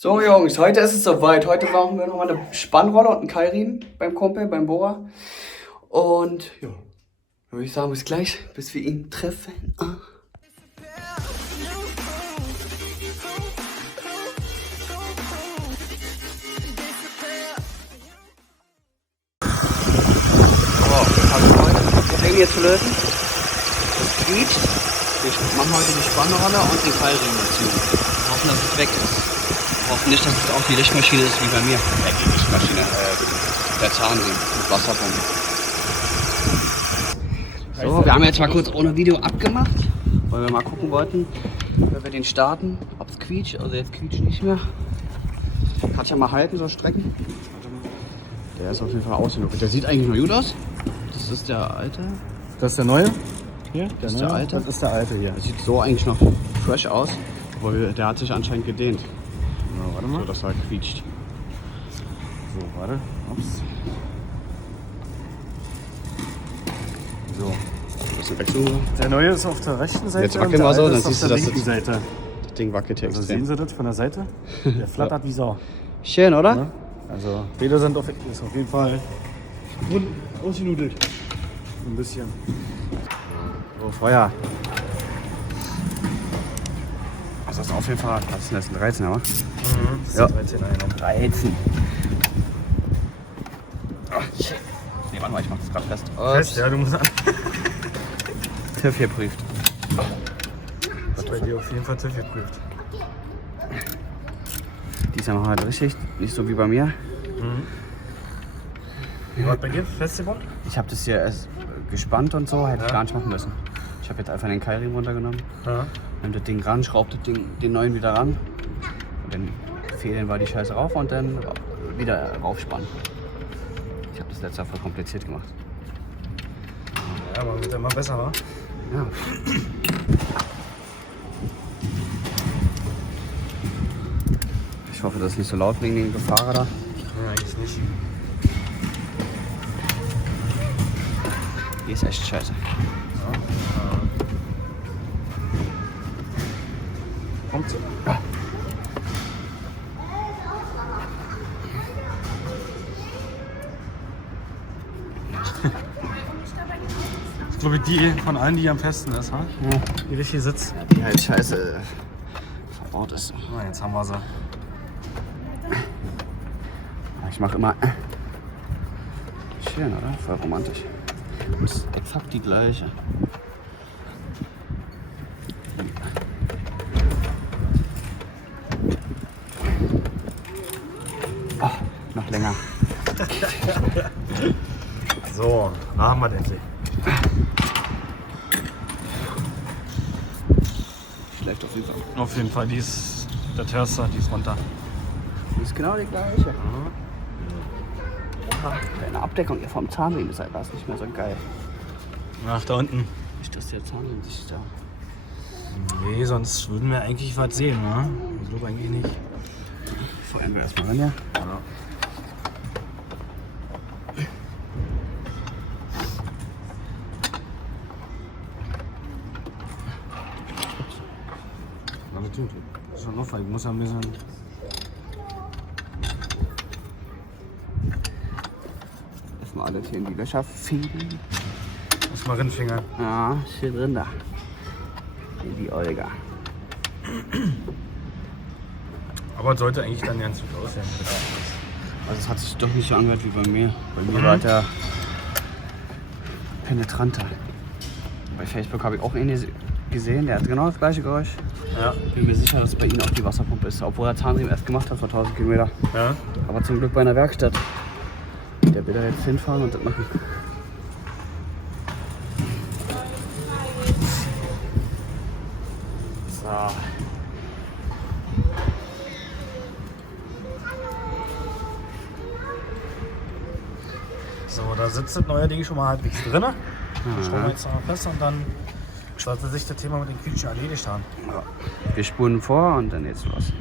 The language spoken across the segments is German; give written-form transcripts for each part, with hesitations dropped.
So Jungs, heute ist es soweit. Heute brauchen wir nochmal eine Spannrolle und einen Keilriemen beim Kumpel, beim Bohrer. Und ja, würde ich sagen, bis gleich, bis wir ihn treffen. Problem hier zu lösen. Das quietscht. Wir machen heute die Spannrolle und den Keilriemen dazu. Wir hoffen, dass es weg ist. Wir hoffen nicht, dass es auch die Lichtmaschine ist wie bei mir. Die Lichtmaschine, der Zahnriemen mit Wasserpumpe. So, wir haben jetzt mal kurz ohne Video abgemacht, weil wir mal gucken wollten, wenn wir den starten, ob es quietscht. Also jetzt quietscht nicht mehr. Kannst ja mal halten, so strecken. Der ist auf jeden Fall ausgeluckert. Der sieht eigentlich noch gut aus. Das ist der alte. Das ist der neue? Hier? Das ist der alte. Das ist der alte hier. Der sieht so eigentlich noch fresh aus. Obwohl der hat sich anscheinend gedehnt. Ja, warte mal. So, dass er quietscht. So, warte. Ups. So. Das ist ein Wechsel. Der neue ist auf der rechten Seite. Jetzt wackeln wir so, und der dann alte ist siehst du, auf der dass linken Seite. Das Ding wackelt hier Also extrem. sehen Sie das von der Seite? Der flattert wie Sau. Schön, oder? Ne? Also beide sind ist auf jeden Fall ausgenudelt. Ein bisschen. So, Feuer. Das ist auf jeden Fall, was ist denn das, ein 13, aber? Das Ja. ist 13 eingenommen. 13. Oh, shit. Nee, warte mal, ich mach das gerade fest. Fest, ja, du musst an. TÜV hier prüft. Das ist bei dir auf jeden Fall TÜV geprüft. Diesmal machen wir halt richtig, nicht so wie bei mir. Wie war das bei dir? Festgebunden? Ich habe das hier erst gespannt und so, hätte ich gar nicht machen müssen. Ich habe jetzt einfach den Keilriemen runtergenommen, Ja. nimm das Ding ran, schraub das Ding, den neuen wieder ran. Und dann fehlen wir die Scheiße rauf und dann wieder raufspannen. Ich habe das letzte Mal voll kompliziert gemacht. Ja, aber wird ja immer besser, wa? Ja. Ich hoffe, das ist nicht so laut wegen den Gefahrer da. Ja, eigentlich nicht. Hier ist echt scheiße. Kommt so. Ich glaube, die von allen, die am festen ist, ha? Ja. Die richtig sitzt. Die halt scheiße verbaut ist. Na, jetzt haben wir sie. Ich mache immer. Schön, oder? Voll romantisch. Und es ist exakt die gleiche. Oh, noch länger. So, da haben wir den endlich. Schläft auf jeden Fall. Auf jeden Fall, die ist der Törster, die ist runter. Die ist genau die gleiche. Deine Abdeckung hier vom Zahnriemen ist einfach nicht mehr so geil. Ach, da unten. Nicht, dass der Zahnriemen sich da. Nee, sonst würden wir eigentlich was sehen, ne? Ich glaube eigentlich nicht. Feuern wir erstmal rein, ja? Ja. Warte, tut. Das ist schon noch, weil ich muss ja ein bisschen. Erstmal alles hier in die Löcher fegen. Erstmal Rindfinger. Ja, schön drin da. Hier die Olga. Aber es sollte eigentlich dann ganz gut aussehen. Also es hat sich doch nicht so angehört wie bei mir. Bei mir war der penetranter. Bei Facebook habe ich auch einen gesehen, der hat genau das gleiche Geräusch. Ja. Bin mir sicher, dass es bei ihm auch die Wasserpumpe ist, obwohl er Zahnriemen erst gemacht hat vor 1000 Kilometer. Ja. Aber zum Glück bei einer Werkstatt. Der will da jetzt hinfahren und das machen. So. So, da sitzt das neue Ding schon mal halbwegs drin. Das schrauben wir jetzt noch fest und dann sollte sich das Thema mit den Quietschen erledigt haben. Ja. Wir spulen vor und dann geht's los.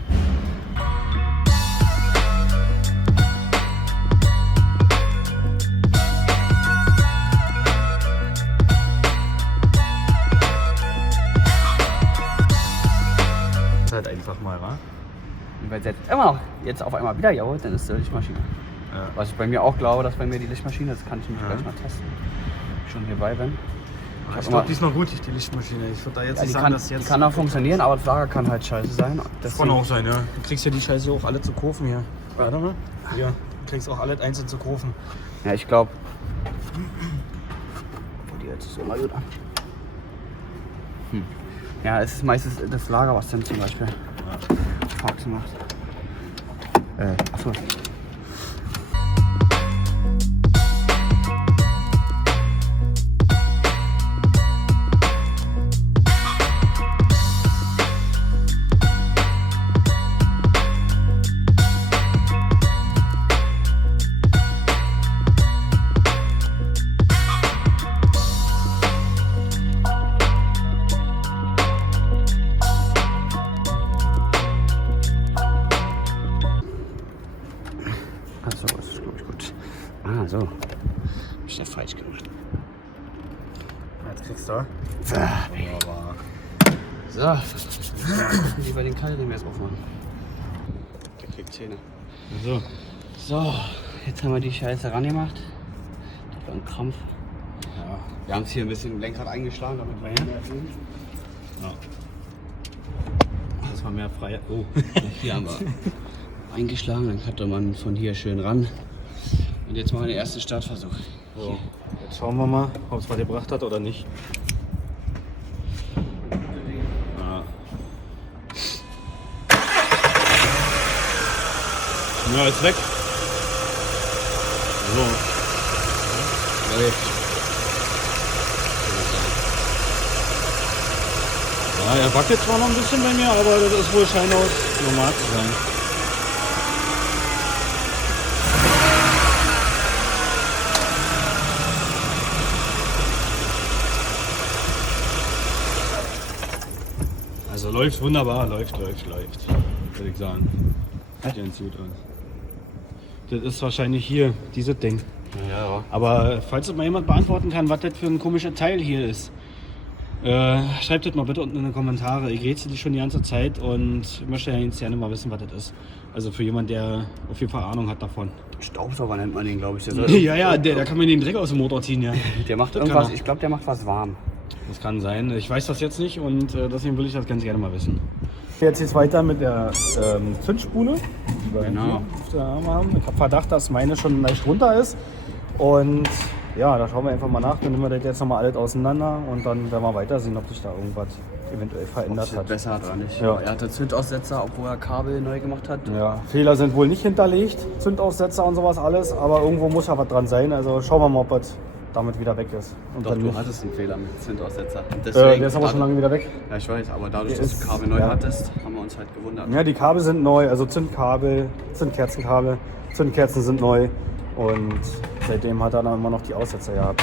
halt einfach mal, wa? wenn es jetzt immer noch jetzt auf einmal wieder jault, dann ist es die Lichtmaschine. Ja. Was ich bei mir auch glaube, dass bei mir die Lichtmaschine ist, kann ich mich gleich mal testen. Schon hierbei bin. Ich glaube, die ist noch gut, die Lichtmaschine. Ich würde da jetzt nicht sagen, dass jetzt... Die kann auch funktionieren, aber das Lager kann halt scheiße sein. Das kann auch sein, ja. Du kriegst ja die Scheiße auch alle zu kaufen hier. Warte mal. Ja, du kriegst auch alle einzeln zu kaufen. Ja, ich glaube... Die hört sich so mal gut an. Ja, es ist meistens das Lager, was dann zum Beispiel Fax macht. Achso. Achso, das ist glaube ich gut. Ah, so. Hab ich ja falsch gemacht. Jetzt kriegst du. So. Lieber den Keilriemen erst aufmachen. Der kriegt Zähne. So. So, jetzt haben wir die Scheiße rangemacht. Das war ein Krampf. Ja. Wir haben es hier ein bisschen im Lenkrad eingeschlagen, damit wir mehr sehen. Ja. Das war mehr frei. Oh. Hier haben wir eingeschlagen, dann hatte man von hier schön ran. Und jetzt machen wir den ersten Startversuch. So. Jetzt schauen wir mal, ob es was gebracht hat oder nicht. Ja. Ja, ist weg. So. Ja, er wackelt zwar noch ein bisschen bei mir, aber das ist wohl scheinbar normal zu sein. Also läuft wunderbar, läuft, würde ich sagen. Sieht ganz gut aus. Das ist wahrscheinlich hier, dieses Ding. Ja. Aber falls es mal jemand beantworten kann, was das für ein komischer Teil hier ist, schreibt das mal bitte unten in die Kommentare. Ich rätsel die schon die ganze Zeit und möchte ja jetzt gerne mal wissen, was das ist. Also für jemanden, der auf jeden Fall Ahnung hat davon. Staubsauger nennt man den, glaube ich. Ja, da kann man den Dreck aus dem Motor ziehen, ja. Der macht Das irgendwas, kann er. ich glaube, der macht was warm. Das kann sein. Ich weiß das jetzt nicht und deswegen will ich das ganz gerne mal wissen. Jetzt geht's weiter mit der Zündspule, die wir Genau. hier auf der Arme haben. Ich habe Verdacht, dass meine schon leicht runter ist. Und ja, da schauen wir einfach mal nach. Dann nehmen wir das jetzt nochmal alles auseinander und dann werden wir weiter sehen, ob sich da irgendwas eventuell verändert hat. Besser hat er nicht. Ja. Er hatte Zündaussetzer, obwohl er Kabel neu gemacht hat. Ja, Fehler sind wohl nicht hinterlegt, Zündaussetzer und sowas alles, aber irgendwo muss ja was dran sein. Also schauen wir mal, ob das damit wieder weg ist. Und Doch, dann du nicht. hattest einen Fehler mit Zündaussetzer. Und Der ist aber schon lange wieder weg. Ja, ich weiß, aber dadurch, Der dass ist- du Kabel neu ja. hattest, haben wir uns halt gewundert. Ja, die Kabel sind neu, also Zündkabel, Zündkerzenkabel, Zündkerzen sind neu und seitdem hat er dann immer noch die Aussetzer gehabt.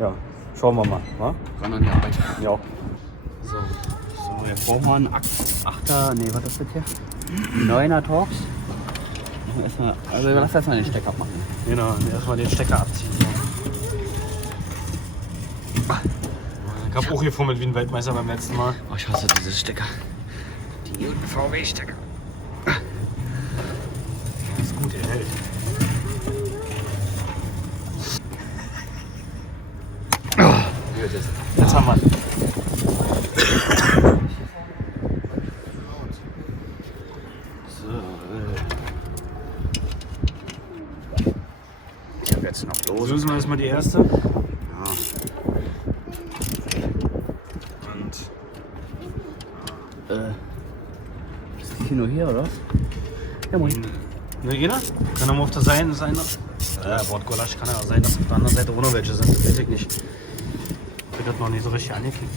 Ja, schauen wir mal. Wa? Ran an die Arbeit. Ja. So, jetzt brauchen wir einen 8er, nee, was ist das hier? 9er Torx. Also lass erstmal den Stecker abmachen. Genau, erstmal den Stecker abziehen. Ich hab auch gefummelt wie ein Weltmeister beim letzten Mal. Oh, ich hasse diese Stecker. Die guten VW-Stecker. Das ist gut, der hält. Jetzt haben wir ihn. Ich hab jetzt noch los. So müssen wir erstmal die erste. Ja. Und Ist das Kino hier, oder was? Ja, moin. ne, jeder? Kann er mal auf der Seite sein? Wortgulasch kann ja sein, dass auf der anderen Seite auch noch welche sind. Das weiß ich nicht. Ich hab das noch nicht so richtig angeklickt.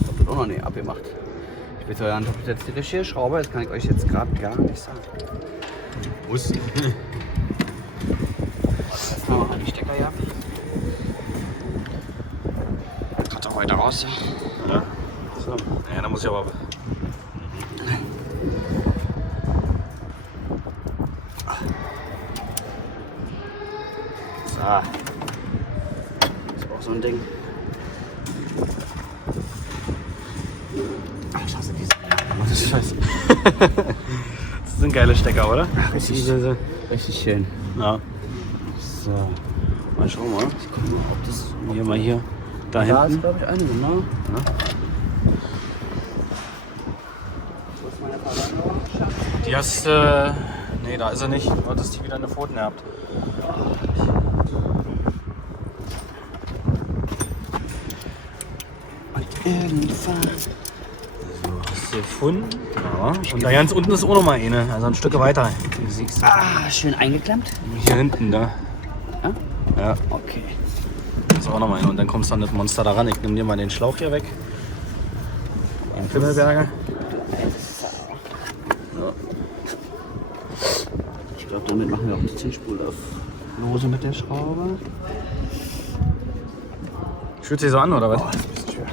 Ich hab das auch noch nicht abgemacht. Ich weiß ja nicht, ob ich jetzt die richtige Schraube, das kann ich euch jetzt gerade gar nicht sagen. Muss. Erstmal machen wir die Stecker ja. Kannst auch weiter raus. Ja. So. Ja, da muss ich aber. So. Das ist auch so ein Ding. Ach, ich hasse diese. Das ist scheiße. Das sind geile Stecker, oder? Richtig, richtig schön. Ja. So. Mal schauen, mal. Ich gucke mal, ob das hier. Da Da hinten. ist, glaube ich, eine, genau. Ja. Die hast nee, da ist er nicht. Du hattest die wieder eine Pfoten gehabt. So, hast du gefunden? Ja. Und da ganz unten ist auch noch mal eine. Also ein Stück weiter. Wie du siehst. Ah, schön eingeklemmt. Hier hinten, da. Ja? Ja. Okay. Da ist auch noch mal eine. Und dann kommst du an das Monster da ran. Ich nehme dir mal den Schlauch hier weg. Den Pimmelberger. Ich glaube, damit machen wir auch die Zielspule auf lose mit der Schraube. Fühlt sich so an, oder was? Oh, das ist ein bisschen schwer.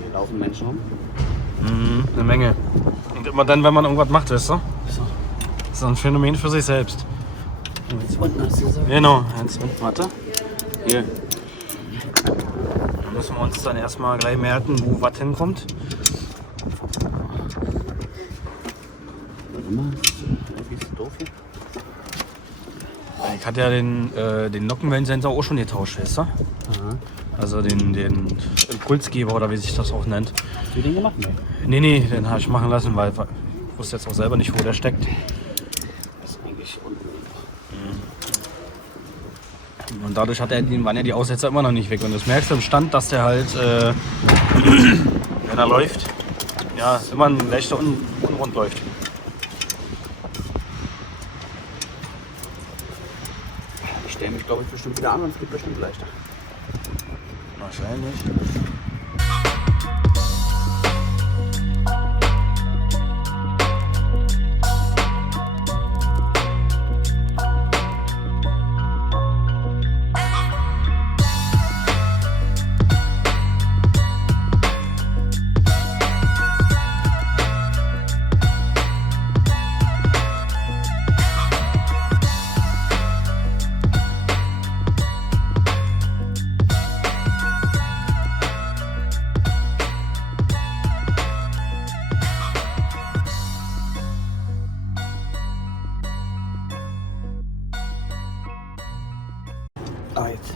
Hier laufen Menschen rum. Eine Menge. Und immer dann, wenn man irgendwas macht, weißt du? So. Das ist ein Phänomen für sich selbst. Unten hast du so. Genau, ganz unten. Warte. Hier. Da müssen wir uns dann erstmal gleich merken, wo was hinkommt. Warte mal. Irgendwie ist es doof hier. Ich hatte ja den Nockenwellensensor auch schon getauscht, weißt du? Aha. Also den Impulsgeber oder wie sich das auch nennt. Hast du den gemacht? Nee. Nee, den habe ich machen lassen, weil ich wusste jetzt auch selber nicht, wo der steckt. Das ist eigentlich unten. Und dadurch waren ja die Aussetzer immer noch nicht weg. Und das merkst du im Stand, dass der halt, wenn er läuft, ja, immer ein leichter Unrund läuft. Ich stelle mich, glaube ich, bestimmt wieder an und es geht bestimmt leichter. Wahrscheinlich. Ah, jetzt.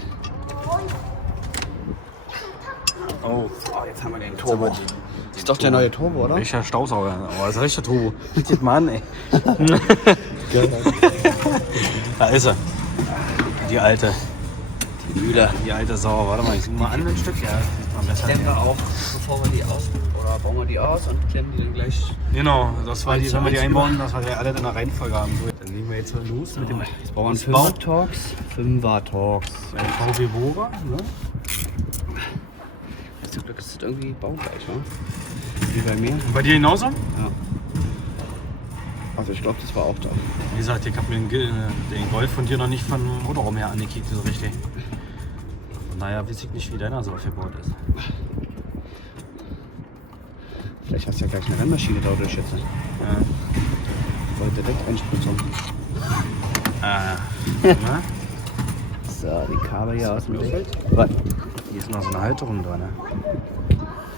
Oh, Oh, jetzt haben wir den Turbo. Das ist doch der neue Turbo, oder? welcher Staubsauger. Aber das ist richtig Turbo. Guck dir mal an, ey. Da ist er. Die alte. Die Mühle. Die alte Sau. Warte mal, ich suche mal an ein Stück. Ja, das ist mal besser. Klemmen wir auch, bevor wir die aus... Oder bauen wir die aus und klemmen die dann gleich... Genau, das war die, wenn wir die Eins einbauen, das war ja alle in der Reihenfolge haben. So, dann legen wir jetzt mal los mit dem Jetzt bauen wir Ausbau. 5er Torx. 5er Torx. Ein VW Boga, ne? Zum Glück ist das irgendwie baugleich, ne? Wie bei mir. Und bei dir genauso? Ja. Also ich glaube, das war auch da. Wie gesagt, ich habe mir den Golf von dir noch nicht vom Motorraum her angekickt, so richtig. Von daher weiß ich nicht, wie deiner so aufgebaut ist. Vielleicht hast du ja gleich eine Rennmaschine dadurch jetzt. Ja. Voll direkt Einspritzung. Na? So, die Kabel hier aus dem Bild. Was? Hier ist noch so eine Halterung dran. Ne?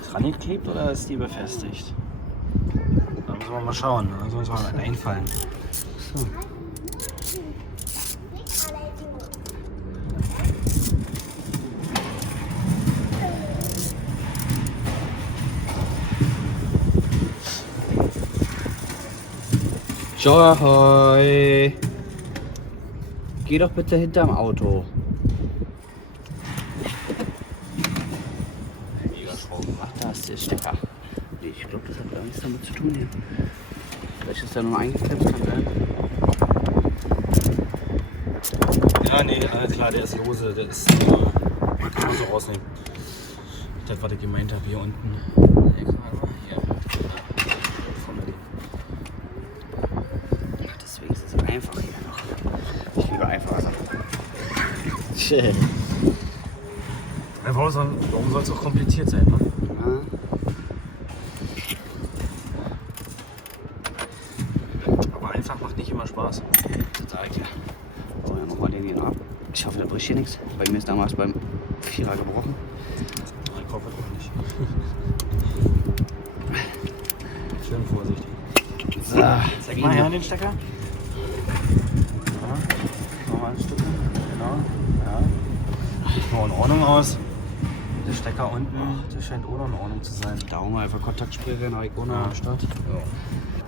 Ist rangeklebt oder ist die befestigt? Da müssen wir mal schauen. Da müssen wir uns mal einfallen. So. Joy! Geh doch bitte hinterm Auto. Ach, da ist der Stecker. Nee, ich glaube, das hat gar nichts damit zu tun hier. Vielleicht ist der nur eingeklemmt, kann sein. Ja, nee, klar, der ist lose. Der ist. Den kann man so rausnehmen. Das, was ich gemeint habe, hier unten. Hier. Ach, deswegen ist es einfach hier noch. Ich liebe einfache Sachen. Warum soll es auch kompliziert sein, ne? Ja. Aber einfach macht nicht immer Spaß. Das sag ich ja. So, dann nochmal den hier ab. Ich hoffe, da bricht hier nichts. Bei mir ist damals beim Vierer gebrochen. Ich hoffe doch nicht. Schön vorsichtig. So, Zeig mal her an den Stecker. Ja, nochmal ein Stück. Genau. Ja. Sieht noch in Ordnung aus. Der Stecker unten, der scheint auch noch in Ordnung zu sein. Da haben wir einfach Kontaktsperre in der Icona Ja. am Start.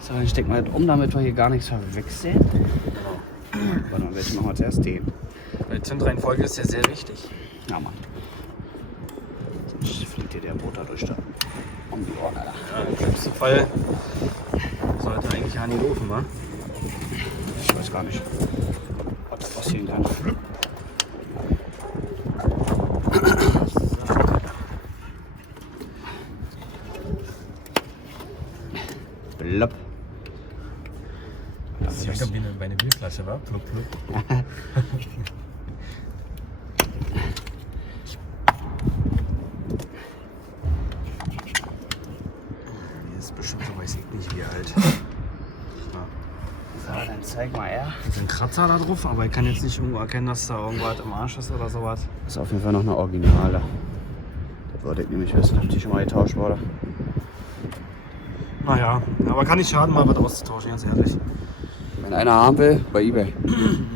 So, dann stecken wir das um, damit wir hier gar nichts verwechseln. Genau. Warte mal, welchen machen wir zuerst? Den. Weil Zündreihenfolge ist ja sehr wichtig. Ja, Mann. Sonst fliegt dir der Motor durch da. Um die Ohren, Alter. Ja, im schlimmsten Fall sollte eigentlich Hani laufen, wa? Ich weiß gar nicht, ob das passieren kann. Blopp. Das ist wie bei einer Bierflasche, wa? Plupp, plupp. Hier ist bestimmt so, weiß ich nicht wie alt. So, dann zeig mal her. Da ist ein Kratzer da drauf, aber ich kann jetzt nicht irgendwo erkennen, dass da irgendwas im Arsch ist oder sowas. Das ist auf jeden Fall noch eine Originale. Das wollte ich nämlich wissen, ob die schon mal getauscht wurde. Naja, aber kann nicht schaden, mal was auszutauschen, ganz ehrlich. Wenn einer haben will, bei eBay.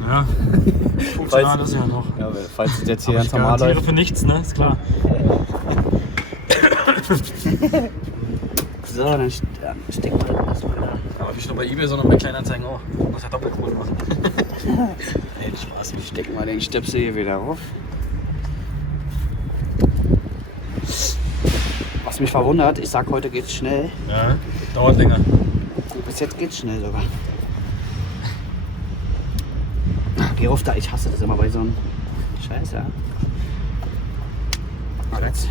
Ja, funktional ist ja noch. Ja, falls es jetzt hier Aber ganz ich normal garantiere läuft. für nichts, ne? Ist klar. So, dann stecken wir das erstmal da. Aber nicht nur bei eBay, sondern bei Kleinanzeigen auch. Muss ja Doppelquote machen. Hey, Spaß, wir stecken mal den Stöpsel hier wieder rauf. Was mich verwundert, ich sag, heute geht's schnell. Ja, dauert länger. Bis jetzt geht's schnell sogar. Geh rauf da, ich hasse das immer bei so einem Scheiße. Ja. Ah, jetzt.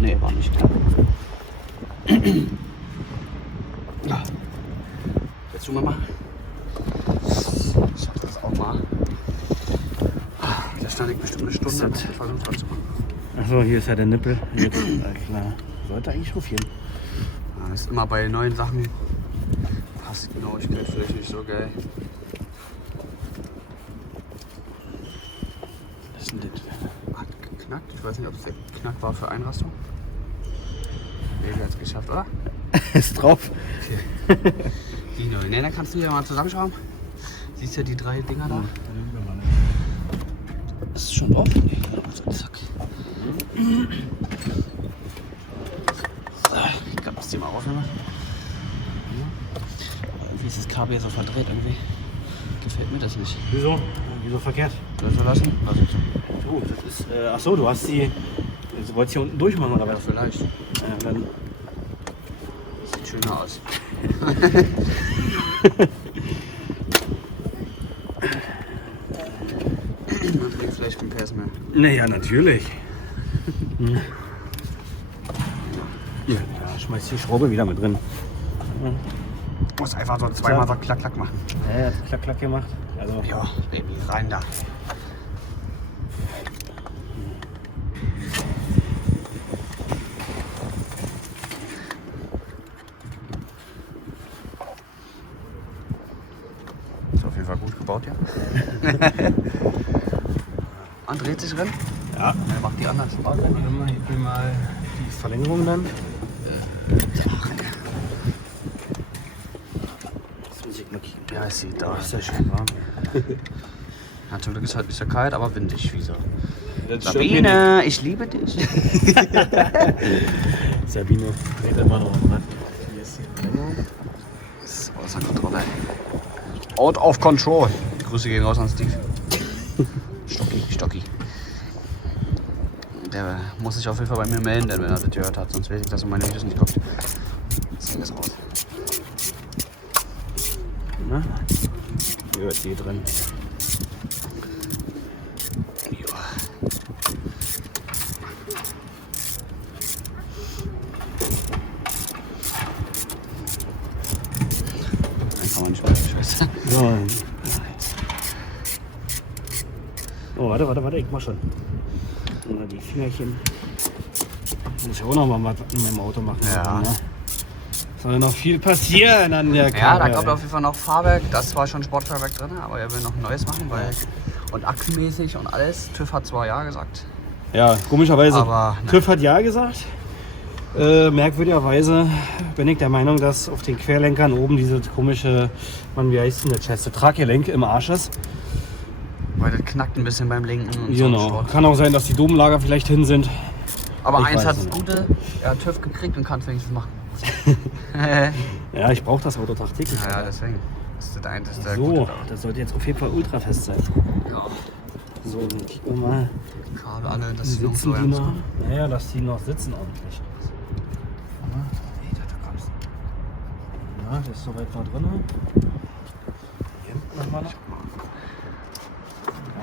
Nee, war nicht klar. Ja. Jetzt tun wir mal. Ich schaff das auch mal. Da stand ich bestimmt eine Stunde. Das Das war sonst was zu machen. Achso, hier ist ja der Nippel. Jetzt, klar. Sollte eigentlich hochgehen. Ja, das ist immer bei neuen Sachen. Passgenauigkeit vielleicht nicht so geil. Was ist denn das? Hat geknackt. Ich weiß nicht, ob es der Knack war für Einrastung. Nee, wir hat es geschafft, oder? Ist drauf. Die neuen. Ne, dann kannst du ja mal zusammenschrauben. Siehst du die drei Dinger da? Das ist schon drauf. Nee, zack. So, ich glaube, das Thema mal rausnehmen. Irgendwie ist das Kabel jetzt so verdreht irgendwie. Gefällt mir das nicht. Wieso? Wieso verkehrt? Soll ich so lassen? Lass ich so. Oh, das ist. Achso, du hast die. Du wolltest hier unten durchmachen oder Ja, was? vielleicht. Dann. Sieht schöner aus. Man kriegt vielleicht keinen PS mehr. Naja, natürlich. Ja, schmeiß die Schraube wieder mit drin. Muss einfach so zweimal so klack klack machen. Ja, er hat klack klack gemacht. Also. Ja, Baby, rein da. Ist auf jeden Fall gut gebaut, ja. Und dreht sich drin? Ja. Er macht die anderen Spaß. Warte mal, ich will mal die Verlängerung dann. Das muss ich mal kicken. Ja, es sieht da. Ist ja schön warm. Natürlich ist halt nicht so kalt, aber windig wie so. Das Sabine, ich liebe dich. Sabine dreht immer noch am Rad. Hier ist die Verlängerung. Das ist außer Kontrolle. Out of control. Grüße gehen raus an Steve. Stocki. Der muss sich auf jeden Fall bei mir melden, denn wenn er das gehört hat, sonst weiß ich, dass er meine Videos nicht guckt. Das Ding ist raus. Na? Hier ist die drin. Ja. Dann kann man nicht mehr. Scheiße. So. Oh, warte, ich mach schon. Na, die Fingerchen. Muss ich auch noch mal was in meinem Auto machen. Ja. Ne? Soll noch viel passieren an der Karre. Ja, da kommt auf jeden Fall noch Fahrwerk. Das war schon Sportfahrwerk drin, aber er will noch ein neues machen, weil und akkumäßig und alles. TÜV hat zwar ja gesagt. Ja, komischerweise. Aber, ne. TÜV hat ja gesagt. Merkwürdigerweise bin ich der Meinung, dass auf den Querlenkern oben dieses komische, Mann, wie heißt denn das scheiße, Traggelenk im Arsch ist. Weil das knackt ein bisschen beim Lenken und Genau. so. Kann auch sein, dass die Domlager vielleicht hin sind. Aber Ich eins weiß hat das nicht. Gute, er hat TÜV gekriegt und kann es wenigstens machen. Ja, ich brauche das Auto tagtäglich. Ja, deswegen. Das ist der So, Gute. das sollte jetzt auf jeden Fall ultrafest sein. Ja. So, dann kicken wir mal. Kabel alle, dass die noch Sitzen so die noch? ernst Naja, dass die noch sitzen ordentlich. Ja, das ist soweit noch drin. Hier hinten haben wir noch.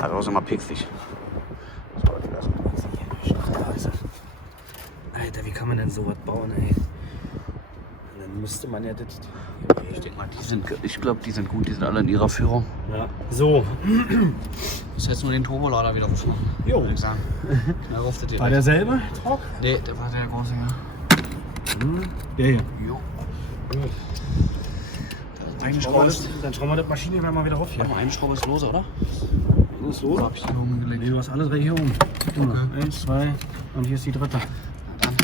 Hat auch so mal pixig. Alter, wie kann man denn sowas bauen, ey? Und dann müsste man ja das. Ich denke mal, ich glaube, die sind gut, die sind alle in ihrer Führung. Ja. So. Das ist jetzt nur den Turbolader wieder aufmachen. Jo. Würde ich sagen. Knall auf das War direkt. derselbe Talk? Nee, der war der große, ja. Der hier. Jo. Gut. Eine Schraube ist, Dann schauen wir das Maschine mal wieder auf hier. eine Schraube ist lose, oder? Was ist los? Oder hab ich die oben Nee, gelegt? du hast alles hier oben. Okay. 1, 2 und hier ist die dritte. Na dann.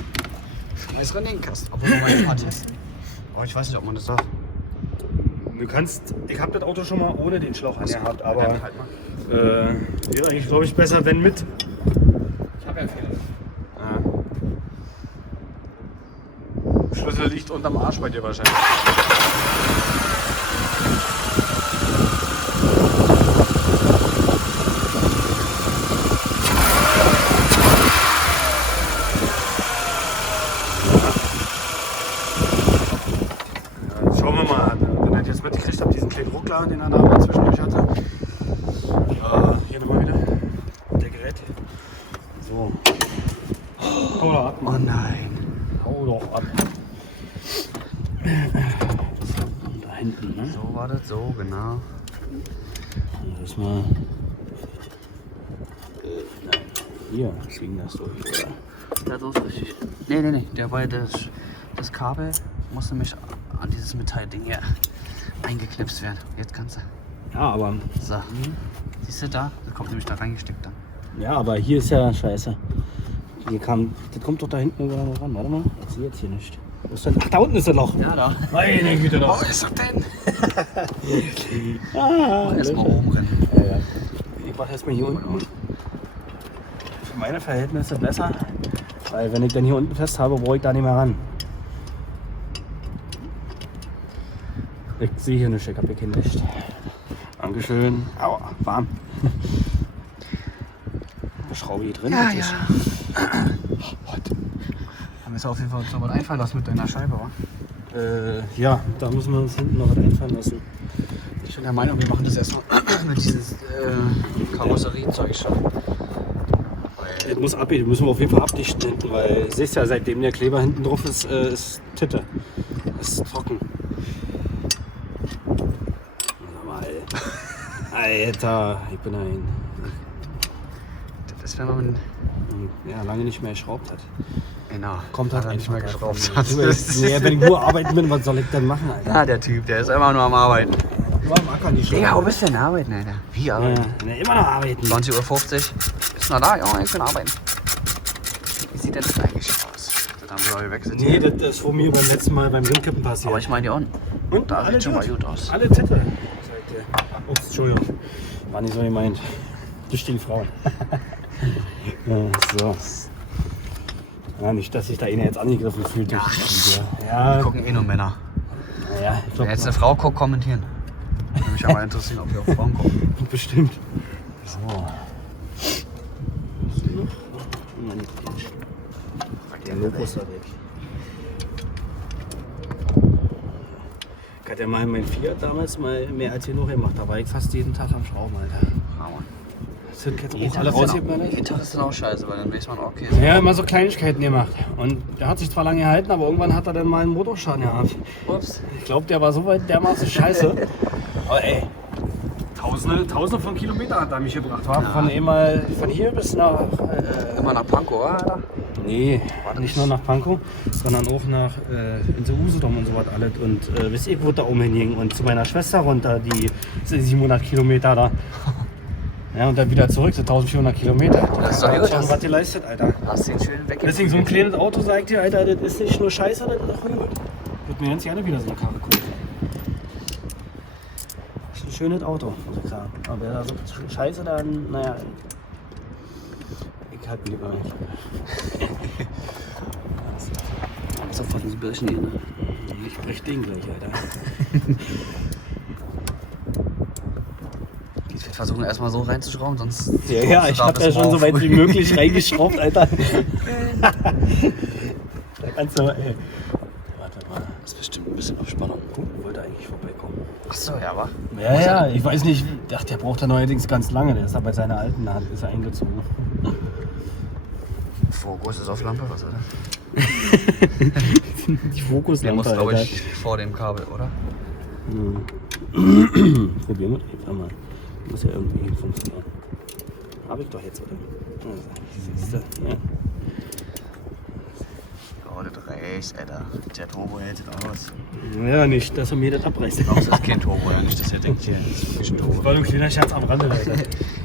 Scheiß Rennen-Kasten. Obwohl wir mal ein paar testen. Aber ich weiß nicht, ob man das darf. Du kannst, ich habe das Auto schon mal ohne den Schlauch angehabt, aber Dann halt mal. wäre eigentlich, glaube ich, besser, wenn mit. Ich habe ja Fehler. Schlüssel liegt unterm Arsch bei dir wahrscheinlich. Schauen wir mal, wenn ich jetzt mitgekriegt habe, diesen kleinen Ruckler, den er da zwischendurch hatte. Hier nochmal wieder. Der Gerät. So. Hau doch ab. Oh nein. Hau doch ab. So, da hinten, ne? So war das, so, genau. Das mal. Hier ging das durch, oder? Ja, so ist richtig. Nee. Der war das Kabel muss nämlich an dieses Metallding hier eingeknipst werden. Jetzt kannst du. Ja, aber. So. Siehst du da? Das kommt nämlich da reingesteckt dann. Ja, aber hier ist ja scheiße. Hier kam. Das kommt doch da hinten irgendwo noch ran. Warte mal. Ich sehe jetzt hier nicht. Wo ist denn? Ach, da unten ist das Loch. Ja, da. Meine Güte doch. Wo ist das denn? Löcher. Erstmal rumrennen. Ja. Ich mach erstmal hier unten. Für meine Verhältnisse besser. Weil wenn ich dann hier unten fest habe, brauche ich da nicht mehr ran. Ich sehe hier nicht, ich habe hier kein Licht. Dankeschön. Aua, warm. Eine Schraube hier drin. Ja, das ja. ist- Haben wir uns auf jeden Fall noch was einfallen lassen mit deiner Scheibe, wa? Ja, da müssen wir uns hinten noch was einfallen lassen. Ich bin der Meinung, wir machen das erstmal mit dieses Karosseriezeug schon. Das muss abgehen, das müssen wir auf jeden Fall abdichten hinten, weil du siehst ja, seitdem der Kleber hinten drauf ist, ist Titte. Ist trocken. Sag mal, Alter, ich bin ein. Das wäre noch ein. Ja, lange nicht mehr geschraubt hat. Genau. Kommt halt Hat er nicht mehr einfach geschraubt. davon. Nee, wenn ich nur arbeiten bin, was soll ich denn machen, Alter? Ja, der Typ, der ist immer nur am Arbeiten. Nur am Ackern, die Digga, wo bist du denn arbeiten, Alter? Wie arbeiten? Ja, immer noch arbeiten. 20:50 Uhr. Bist du noch da? Ja, ich bin arbeiten. Wie sieht denn das eigentlich aus? Das haben wir auch gewechselt. Nee, das ist vor mir beim letzten Mal beim Rimkippen passiert. Aber ich meine die unten. Und Da sieht schon mal gut aus. Alle Titte. Ups, Entschuldigung. War nicht so gemeint. Das stehen Frauen. Ja, so. Ja, nicht, dass sich da einer jetzt angegriffen fühlt. Ja. Ja, Die gucken eh nur Männer. ja, ich Wenn glaube, jetzt eine Frau guckt, kommentieren. Würde mich aber interessieren, ob wir auf Frauen gucken. bestimmt. So. Der Logo ist da weg. Ich hatte ja mal mein Fiat damals mal mehr als genug gemacht. Da war ich fast jeden Tag am Schrauben, Alter. Das sind jetzt auch alle rausgebracht. Jeden Tag ist dann auch scheiße, weil dann weiß man, okay. Ja, immer so Kleinigkeiten gemacht. Und der hat sich zwar lange gehalten, aber irgendwann hat er dann mal einen Motorschaden gehabt. Ups. Ich glaube, der war so weit dermaßen scheiße. Aber ey, 1000 Tausende von Kilometern hat er mich gebracht. War von hier bis nach... Immer nach Pankow, oder? Nee, nicht nur nach Pankow, sondern auch nach in so Usedom und so was alles. Und wisst ihr, wo da oben hinging? Und zu meiner Schwester runter, die 700 Kilometer da. Ja, und dann wieder zurück, so 1400 Kilometer. Das ist doch gut. Schon was geleistet, Alter. Hast du den schön weg. Deswegen so ein kleines Auto, sagt ihr, Alter, das ist nicht nur scheiße, das ist auch gut. Ich würde mir ganz gerne wieder so eine Karre kaufen. Das ist ein schönes Auto, also klar. Aber wer da so scheiße dann, naja. Ich halt lieber nicht. So fast ein bisschen hier, ne? Ich brech den gleich, Alter. Ich werde versuchen, erstmal so reinzuschrauben, sonst. Ja, ich habe ja schon so weit wie möglich reingeschraubt, Alter. Da kannst du mal, ey. Warte mal. Das ist bestimmt ein bisschen auf Spannung. Wollte eigentlich vorbeikommen. Achso, ja, wa? Ja, ich weiß nicht. Ach, der braucht da neuerdings ganz lange. Der ist da bei seiner alten Hand, ist er eingezogen. Fokus ist auf Lampe, was ist das? Die Fokuslampe, Der muss, glaube Alter. ich, vor dem Kabel, oder? Probieren wir das mal. Muss ja irgendwie funktionieren. Habe ich doch jetzt, oder? Siehst du? Ja. Oh, das reicht, Alter. Der Turbo hält das aus. Ja, nicht, dass er mir das abreißt. Das ist kein Turbo, ja nicht, dass ihr denkt, hier ist wirklich ein Das Turbo. war ein kleiner Scherz am Rande, Alter.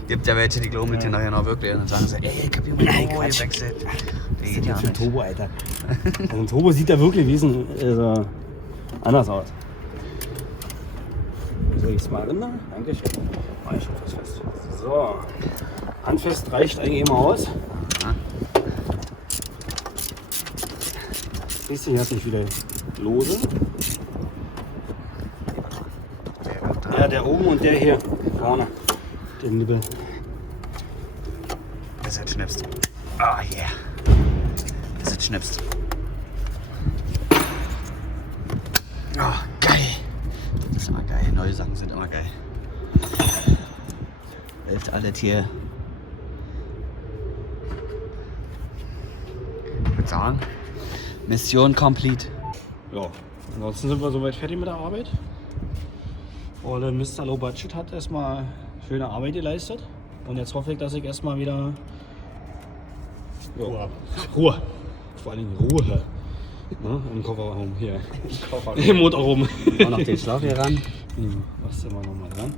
Gibt ja welche, die glauben mit dir nachher noch wirklich und dann sagen sie, ey, ich hab hier mein Turbo Quatsch. gewechselt. Der Was geht ist ja das für ein nicht. Turbo, Alter? Also ein Turbo sieht ja wirklich anders aus. Soll ich es mal erinnern? Dankeschön. Mach ich schon fast fest. So. Handfest reicht eigentlich immer aus. Ja. Siehst du, hier hast du nicht wieder lose. Ja, der oben und der hier vorne. Den Nibbel. Das jetzt schnippst. Ah, yeah. Das jetzt schnippst. Oh, geil. Das ist immer geil. Neue Sachen sind immer geil. Läuft alles hier. Ich würde sagen, Mission complete. Ja, ansonsten sind wir soweit fertig mit der Arbeit. Und der Mr. Low Budget hat erstmal schöne Arbeit geleistet. Und jetzt hoffe ich, dass ich erstmal wieder Ruhe. Vor allem Ruhe. Ne? Im Kofferraum hier. Im Motorraum. Auch noch den Schlauch hier ran. Machst du immer noch mal dran?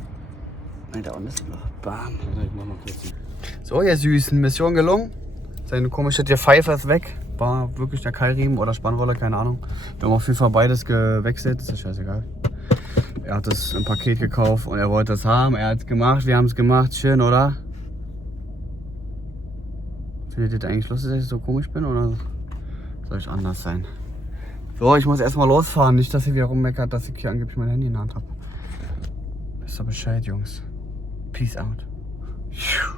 Nein, da unten ist noch. Bam. Ja, ich mach mal kurz. So, ihr Süßen, Mission gelungen. Seine komische Pfeife ist weg. War wirklich der Keilriemen oder Spannrolle, keine Ahnung. Wir haben auf jeden Fall beides gewechselt, ist ja scheißegal. Er hat es im Paket gekauft und er wollte es haben. Er hat es gemacht, wir haben es gemacht. Schön, oder? Findet ihr das eigentlich lustig, dass ich so komisch bin oder soll ich anders sein? So, ich muss erstmal losfahren. Nicht, dass ihr wieder rummeckert, dass ich hier angeblich mein Handy in der Hand habe. Wisst ihr Bescheid, Jungs. Peace out. Phew.